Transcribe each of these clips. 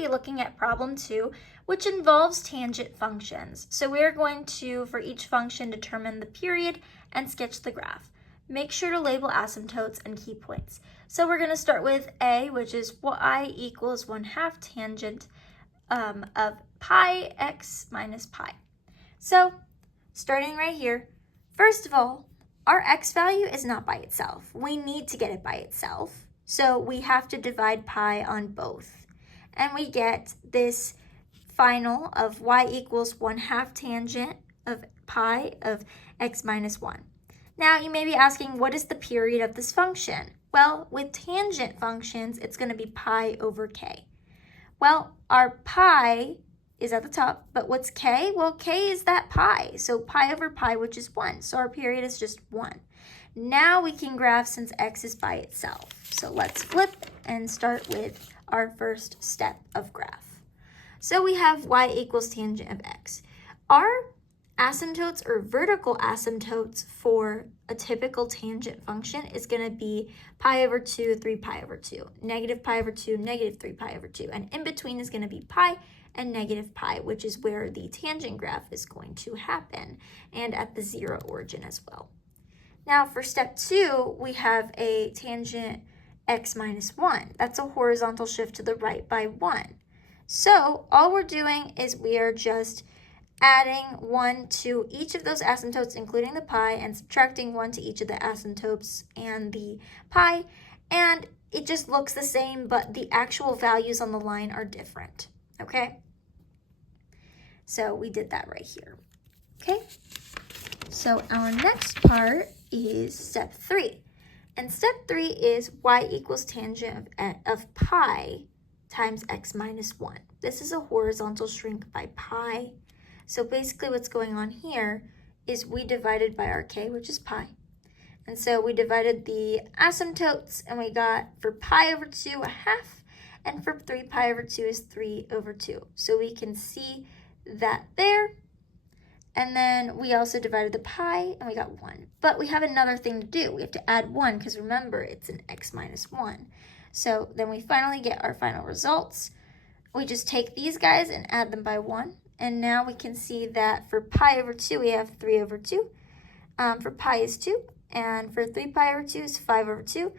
be looking at problem 2, which involves tangent functions. So we're going to, for each function, determine the period and sketch the graph. Make sure to label asymptotes and key points. So we're going to start with A, which is y equals 1/2 tangent of pi x minus pi. So starting right here, first of all, our x value is not by itself. We need to get it by itself. So we have to divide pi on both. And we get this final of y equals 1/2 tangent of pi of x minus 1. Now you may be asking, what is the period of this function? Well, with tangent functions, it's going to be pi over k. Well, our pi is at the top, but what's k? Well, k is that pi, so pi over pi, which is 1, so our period is just 1. Now we can graph since x is by itself. So let's flip and start with our first step of graph. So we have y equals tangent of x. Our asymptotes or vertical asymptotes for a typical tangent function is going to be pi over 2, 3 pi over 2, negative pi over 2, negative 3 pi over 2, and in between is going to be pi and negative pi, which is where the tangent graph is going to happen, and at the 0 origin as well. Now for step 2, we have a tangent x minus 1. That's a horizontal shift to the right by 1. So all we're doing is we are just adding 1 to each of those asymptotes, including the pi, and subtracting 1 to each of the asymptotes and the pi, and it just looks the same, but the actual values on the line are different, okay? So we did that right here, okay? So our next part is step 3, and step 3 is y equals tangent of pi times x minus 1. This is a horizontal shrink by pi. So basically what's going on here is we divided by our k, which is pi. And so we divided the asymptotes, and we got for pi over 2, 1/2, and for 3 pi over 2 is 3 over 2. So we can see that there. And then we also divided the pi, and we got 1. But we have another thing to do. We have to add 1, because remember, it's an x minus 1. So then we finally get our final results. We just take these guys and add them by 1. And now we can see that for pi over 2, we have 3 over 2. For pi is 2. And for 3 pi over 2 is 5 over 2.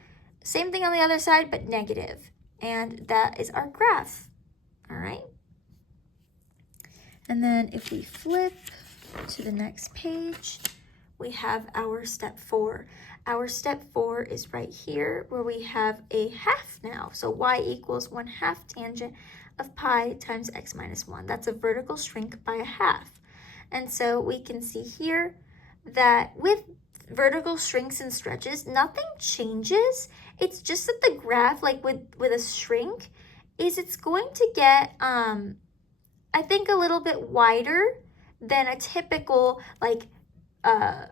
Same thing on the other side, but negative. And that is our graph. All right. And then if we flip to the next page, we have our step 4. Our step 4 is right here where we have a half now. So y equals 1/2 tangent of pi times x minus 1. That's a vertical shrink by 1/2. And so we can see here that with vertical shrinks and stretches, nothing changes. It's just that the graph, like with a shrink, is it's going to get, I think, a little bit wider than a typical, like a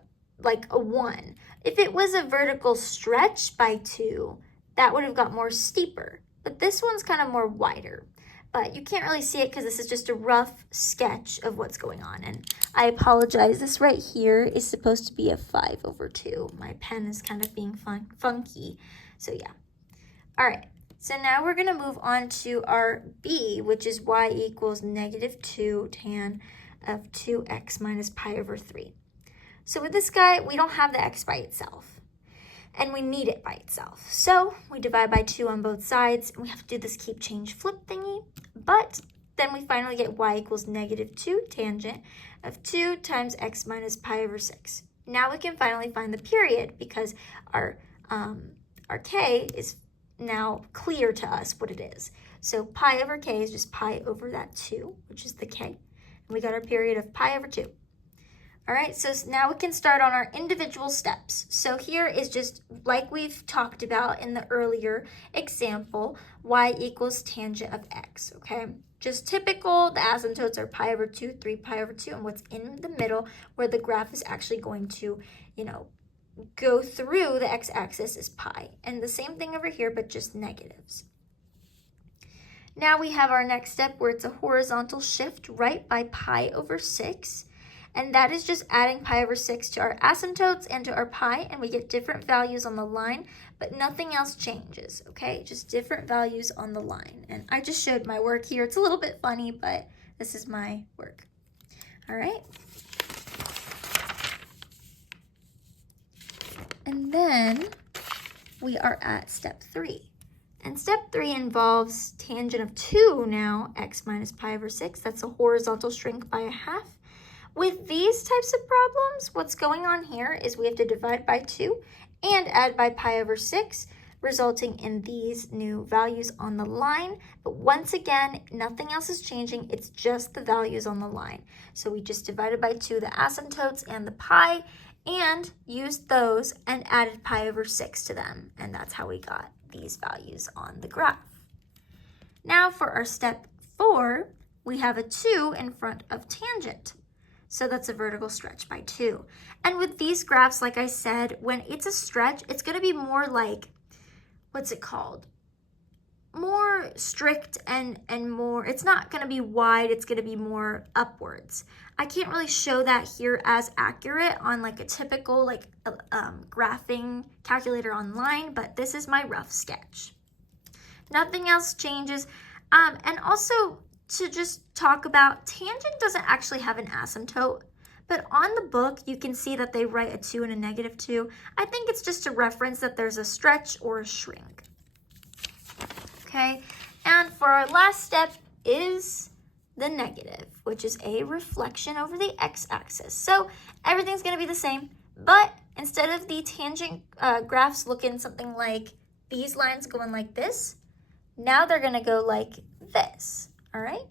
1. If it was a vertical stretch by 2, that would have got more steeper. But this one's kind of more wider. But you can't really see it because this is just a rough sketch of what's going on. And I apologize, this right here is supposed to be a 5 over 2. My pen is kind of being funky. So yeah. All right, so now we're going to move on to our B, which is y equals negative 2 tan of 2x minus pi over 3. So with this guy, we don't have the x by itself, and we need it by itself. So we divide by 2 on both sides, and we have to do this keep, change, flip thingy. But then we finally get y equals negative 2 tangent of 2 times x minus pi over 6. Now we can finally find the period because our k is now clear to us what it is. So pi over k is just pi over that 2, which is the k. And we got our period of pi over 2. All right, so now we can start on our individual steps. So here is just like we've talked about in the earlier example, y equals tangent of x, okay? Just typical, the asymptotes are pi over 2, 3 pi over 2, and what's in the middle where the graph is actually going to, go through the x-axis is pi. And the same thing over here, but just negatives. Now we have our next step where it's a horizontal shift right by pi over 6. and that is just adding pi over 6 to our asymptotes and to our pi, and we get different values on the line, but nothing else changes, okay? Just different values on the line. And I just showed my work here. It's a little bit funny, but this is my work. All right. And then we are at step 3. And step 3 involves tangent of 2 now, x minus pi over 6. That's a horizontal shrink by a half. With these types of problems, what's going on here is we have to divide by 2 and add by pi over 6, resulting in these new values on the line. But once again, nothing else is changing. It's just the values on the line. So we just divided by 2 the asymptotes and the pi, and used those and added pi over 6 to them. And that's how we got these values on the graph. Now for our step 4, we have a 2 in front of tangent. So that's a vertical stretch by 2. And with these graphs, like I said, when it's a stretch, it's going to be more like, what's it called? More strict and more, it's not going to be wide, it's going to be more upwards. I can't really show that here as accurate on like a typical like graphing calculator online, but this is my rough sketch. Nothing else changes. And also to just talk about, tangent doesn't actually have an asymptote, but on the book you can see that they write a 2 and a negative 2. I think it's just a reference that there's a stretch or a shrink. Okay, and for our last step is the negative, which is a reflection over the x-axis. So everything's going to be the same, but instead of the tangent graphs looking something like these lines going like this, now they're going to go like this, all right?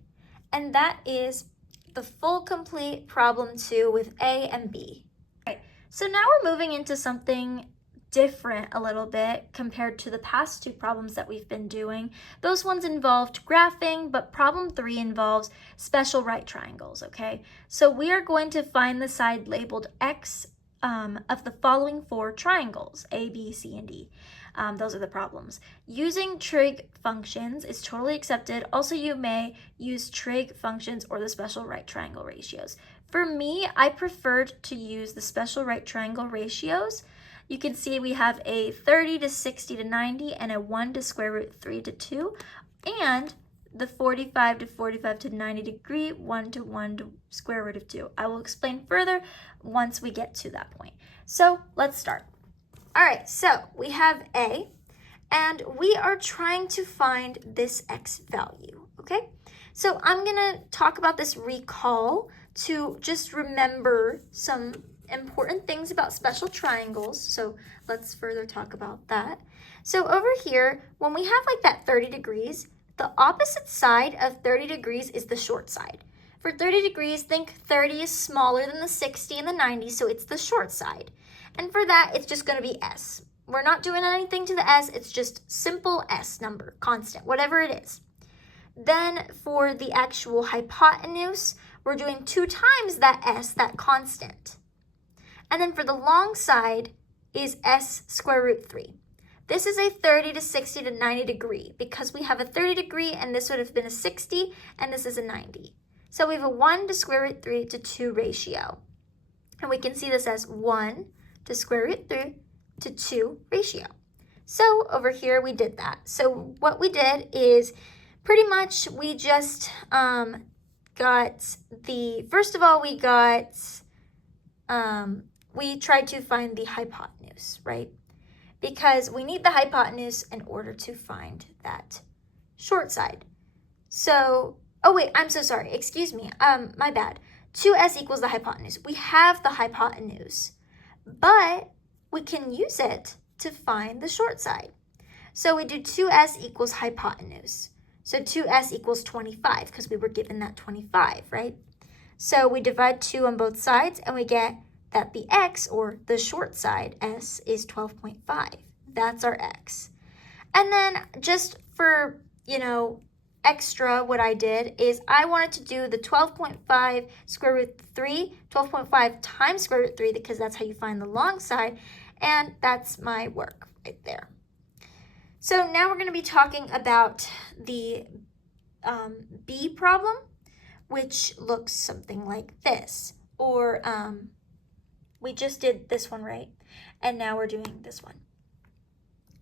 And that is the full complete problem 2 with A and B. All right, so now we're moving into something different a little bit compared to the past 2 problems that we've been doing. Those ones involved graphing, but problem 3 involves special right triangles, okay? So we are going to find the side labeled x of the following 4 triangles, A, B, C, and D. Those are the problems. Using trig functions is totally accepted. Also, you may use trig functions or the special right triangle ratios. For me, I preferred to use the special right triangle ratios. You can see we have a 30 to 60 to 90 and a 1 to square root 3 to 2, and the 45 to 45 to 90 degree 1 to square root of 2. I will explain further once we get to that point. So let's start. All right, so we have A, and we are trying to find this x value, okay? So I'm gonna talk about this recall to just remember some important things about special triangles. So let's further talk about that. So over here, when we have like that 30 degrees, the opposite side of 30 degrees is the short side. For 30 degrees, think 30 is smaller than the 60 and the 90, so it's the short side. And for that, it's just going to be s. We're not doing anything to the s, it's just simple s number, constant, whatever it is. Then for the actual hypotenuse, we're doing 2 times that s, that constant. And then for the long side is s square root 3. This is a 30 to 60 to 90 degree because we have a 30 degree and this would have been a 60 and this is a 90. So we have a 1 to square root 3 to 2 ratio. And we can see this as 1 to square root 3 to 2 ratio. So over here we did that. So what we did is pretty much we just first of all we tried to find the hypotenuse, right? Because we need the hypotenuse in order to find that short side. So, oh wait, I'm so sorry, excuse me, my bad. 2s equals the hypotenuse. We have the hypotenuse, but we can use it to find the short side. So we do 2s equals hypotenuse. So 2s equals 25 because we were given that 25, right? So we divide 2 on both sides and we get that the x, or the short side, s, is 12.5. That's our x. And then just for, extra, what I did is I wanted to do the 12.5 square root 3, 12.5 times square root 3, because that's how you find the long side, and that's my work right there. So now we're going to be talking about the B problem, which looks something like this. or we just did this one, right? And now we're doing this one.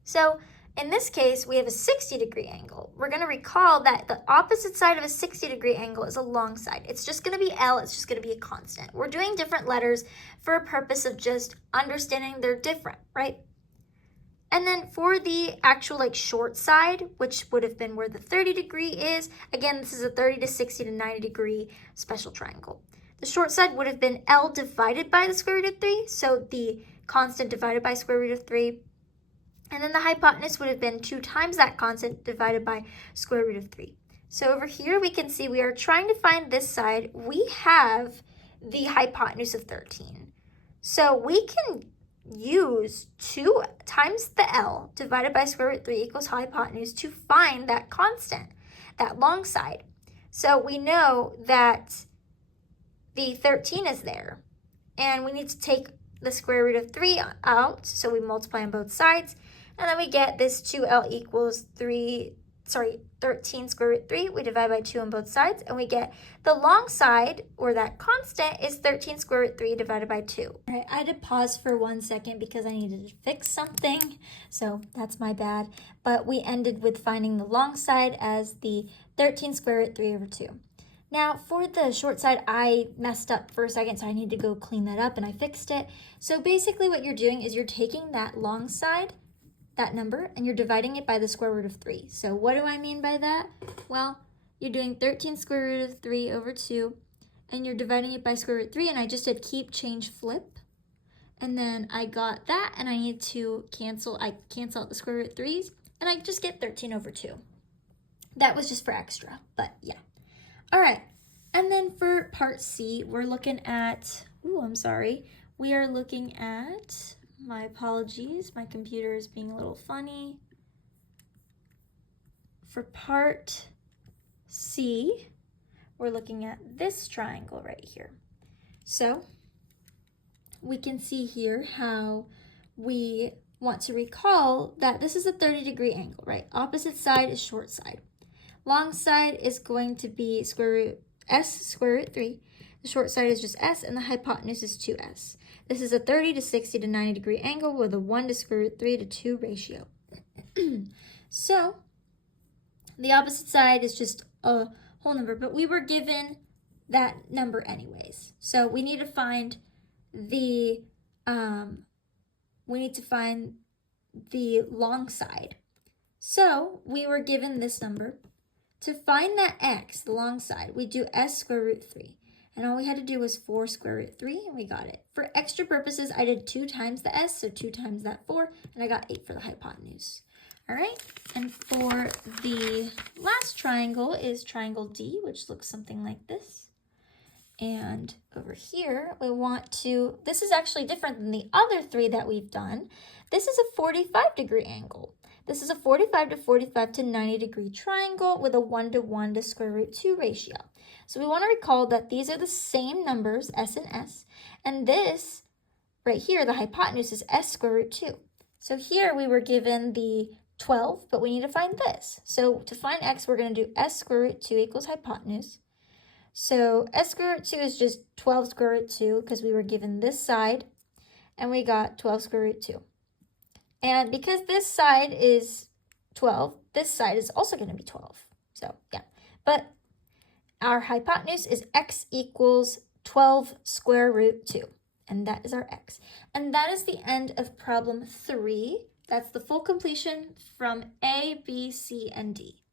So in this case, we have a 60-degree angle. We're going to recall that the opposite side of a 60-degree angle is a long side. It's just going to be L. It's just going to be a constant. We're doing different letters for a purpose of just understanding they're different, right? And then for the actual short side, which would have been where the 30-degree is, again, this is a 30 to 60 to 90-degree special triangle. The short side would have been L divided by the square root of 3, so the constant divided by square root of 3. And then the hypotenuse would have been 2 times that constant divided by square root of 3. So over here we can see we are trying to find this side. We have the hypotenuse of 13. So we can use 2 times the L divided by square root of 3 equals hypotenuse to find that constant, that long side. So we know that the 13 is there, and we need to take the square root of 3 out, so we multiply on both sides, and then we get this 2L equals 13 square root 3. We divide by 2 on both sides, and we get the long side, or that constant, is 13 square root 3 divided by 2. All right, I had to pause for 1 second because I needed to fix something, so that's my bad. But we ended with finding the long side as the 13 square root 3 over 2. Now, for the short side, I messed up for a second, so I need to go clean that up, and I fixed it. So basically what you're doing is you're taking that long side, that number, and you're dividing it by the square root of 3. So what do I mean by that? Well, you're doing 13 square root of 3 over 2, and you're dividing it by square root 3, and I just did keep, change, flip. And then I got that, and I need to cancel out the square root 3's, and I just get 13 over 2. That was just for extra, but yeah. All right, and then for part C, we're looking at, we are looking at, my apologies, my computer is being a little funny. For part C, we're looking at this triangle right here. So we can see here how we want to recall that this is a 30-degree angle, right? Opposite side is short side. Long side is going to be square root 3. The short side is just s, and the hypotenuse is 2s. This is a 30 to 60 to 90-degree angle with a 1 to square root 3 to 2 ratio. So the opposite side is just a whole number, but we were given that number anyways. So we need to find the long side. So we were given this number. To find that x, the long side, we do s square root 3. And all we had to do was 4 square root 3, and we got it. For extra purposes, I did 2 times the s, so 2 times that 4, and I got 8 for the hypotenuse. All right, and for the last triangle is triangle D, which looks something like this. And over here, we want to, this is actually different than the other 3 that we've done. This is a 45-degree angle. This is a 45 to 45 to 90-degree triangle with a 1 to square root 2 ratio. So we want to recall that these are the same numbers, s and s, and this right here, the hypotenuse is s square root 2. So here we were given the 12, but we need to find this. So to find x, we're going to do s square root 2 equals hypotenuse. So s square root 2 is just 12 square root 2 because we were given this side, and we got 12 square root 2. And because this side is 12, this side is also going to be 12. So yeah, but our hypotenuse is x equals 12 square root 2. And that is our x. And that is the end of problem 3. That's the full completion from A, B, C, and D.